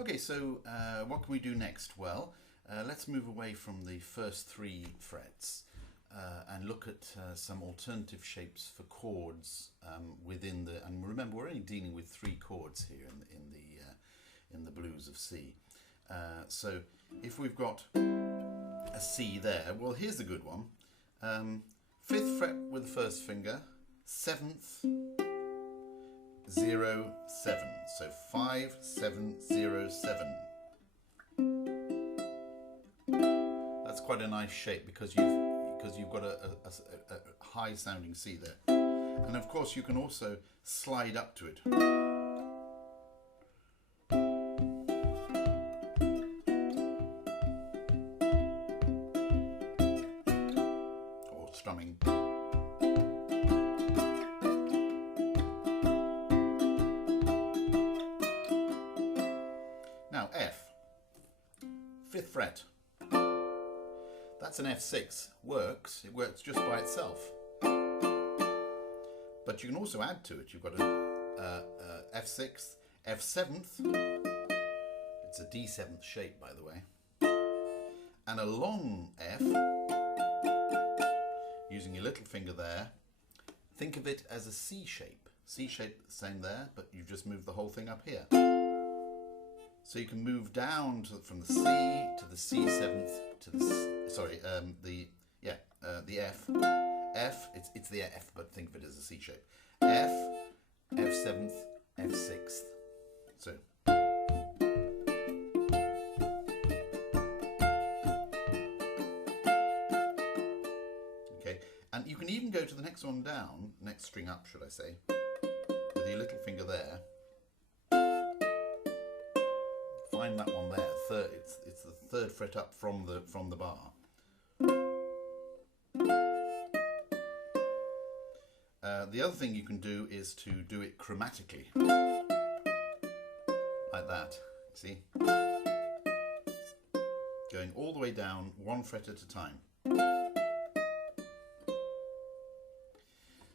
Okay, so what can we do next? Well, let's move away from the first three frets and look at some alternative shapes for chords within the. And remember, we're only dealing with three chords here in the blues of C. So if we've got a C there, well, here's a good one. 5th fret with the first finger, 7th, 0, 7. So 5, 7, 0, 7. That's quite a nice shape because you've got a high sounding C there. And of course you can also slide up to it. Or strumming. Now F, 5th fret. That's an F6. Works. It works just by itself. But you can also add to it. You've got a F6th, F7th. It's a D7th shape, by the way. And a long F, using your little finger there. Think of it as a C shape. C shape, same there, but you've just moved the whole thing up here. So you can move down from the C to the C7th to the the F. F, it's the F, but think of it as a C shape. F, F7th, F6th. So. Okay, and you can even go to the next one down, next string up, should I say, with your little finger there. Find that one there. Third, it's the 3rd fret up from the bar. The other thing you can do is to do it chromatically, like that. See, going all the way down, 1 fret at a time.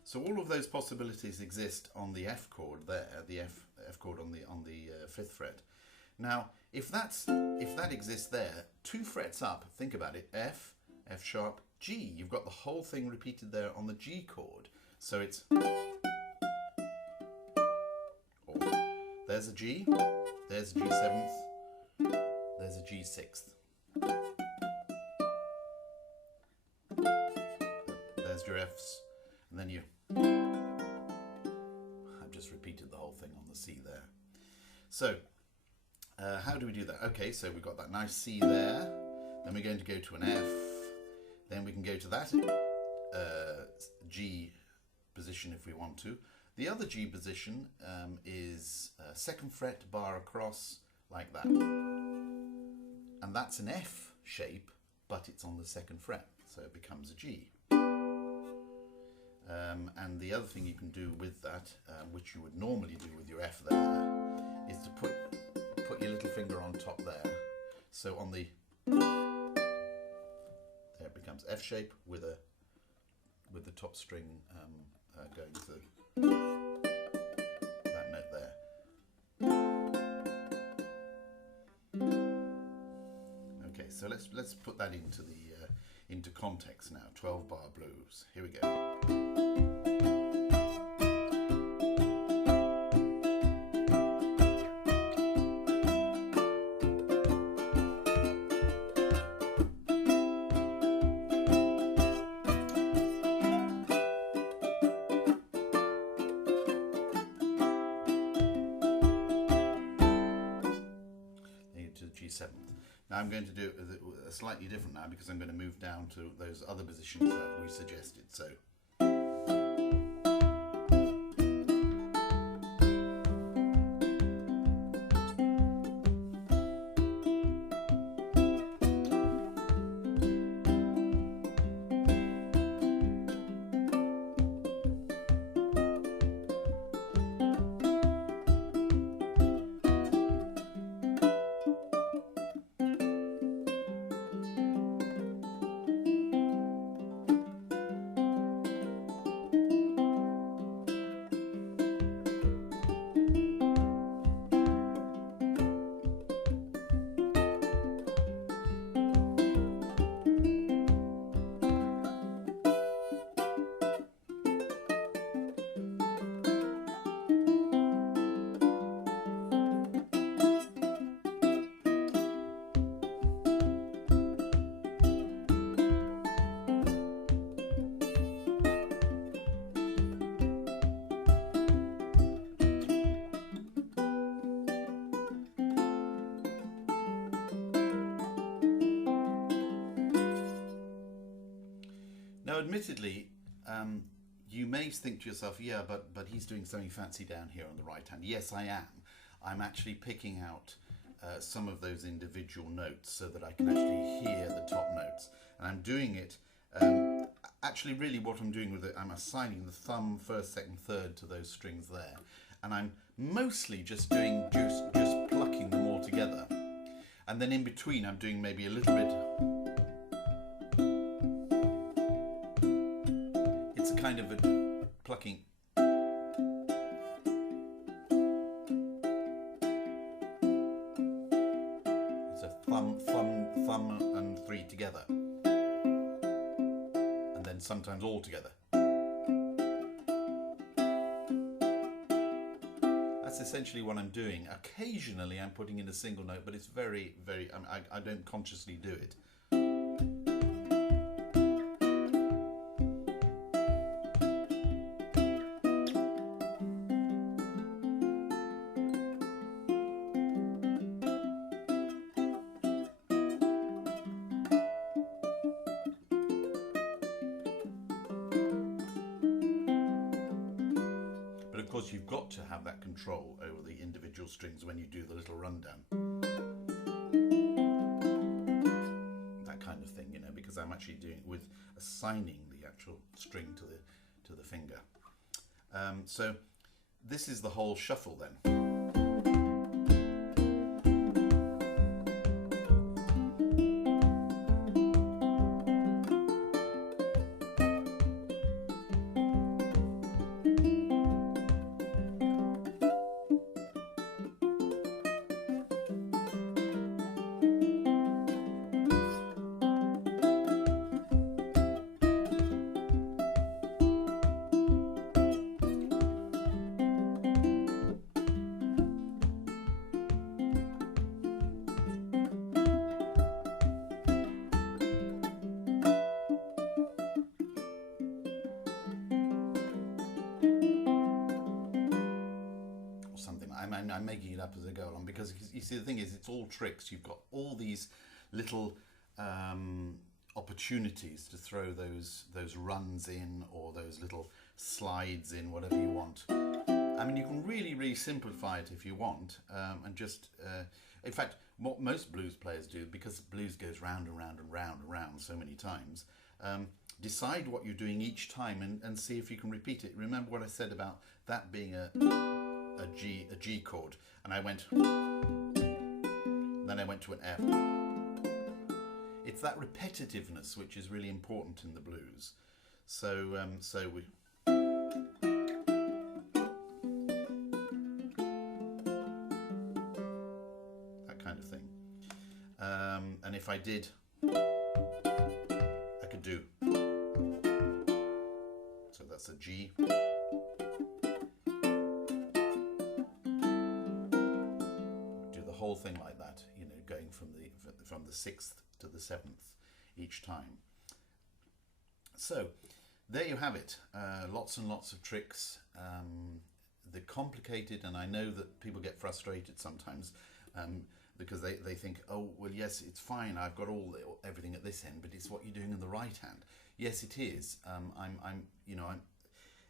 So all of those possibilities exist on the F chord there, the F chord on the 5th fret. Now, if that exists there, 2 frets up, think about it, F, F sharp, G. You've got the whole thing repeated there on the G chord. So it's, there's a G, there's a G7th, there's a G6th. There's your Fs, and then you, I've just repeated the whole thing on the C there. So, how do we do that? Okay, so we've got that nice C there, then we're going to go to an F, then we can go to that G position if we want to. The other G position is 2nd fret bar across, like that. And that's an F shape, but it's on the 2nd fret, so it becomes a G. And the other thing you can do with that, which you would normally do with your F there, is to put your little finger on top there. So on the, there it becomes F shape with the top string going to that note there. Okay, so let's put that into context now. 12-bar blues. Here we go. G7th. Now I'm going to do it slightly different now because I'm going to move down to those other positions that we suggested. So. admittedly, you may think to yourself, yeah, but he's doing something fancy down here on the right hand. Yes, I am. I'm actually picking out some of those individual notes so that I can actually hear the top notes. And I'm doing it, actually really what I'm doing with it, I'm assigning the thumb, first, second, third to those strings there. And I'm mostly just doing, just plucking them all together. And then in between I'm doing maybe a little bit. It's a kind of a plucking. It's a thumb, and three together. And then sometimes all together. That's essentially what I'm doing. Occasionally I'm putting in a single note, but it's very, very, I don't consciously do it. Of course, you've got to have that control over the individual strings when you do the little rundown. That kind of thing, you know, because I'm actually doing it with assigning the actual string to the finger. So this is the whole shuffle then. I'm making it up as I go along, because you see, the thing is, it's all tricks. You've got all these little opportunities to throw those runs in, or those little slides in, whatever you want. I mean, you can really simplify it if you want, and just in fact, what most blues players do, because blues goes round and round and round and round so many times, decide what you're doing each time and see if you can repeat it. Remember what I said about that being a G chord, and I went, then I went to an F. It's that repetitiveness which is really important in the blues. So we. That kind of thing. And if I did, I could do. So that's a G. Whole thing like that, you know, going from the 6th to the 7th each time. So there you have it. Lots and lots of tricks. They're complicated, and I know that people get frustrated sometimes because they think, oh well, yes, it's fine, I've got everything at this end, but it's what you're doing in the right hand. Yes, it is.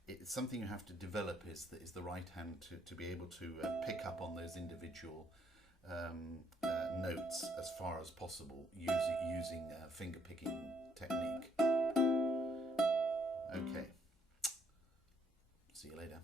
It's something you have to develop, is the right hand to be able to pick up on those individual notes as far as possible using finger picking technique. Okay, see you later.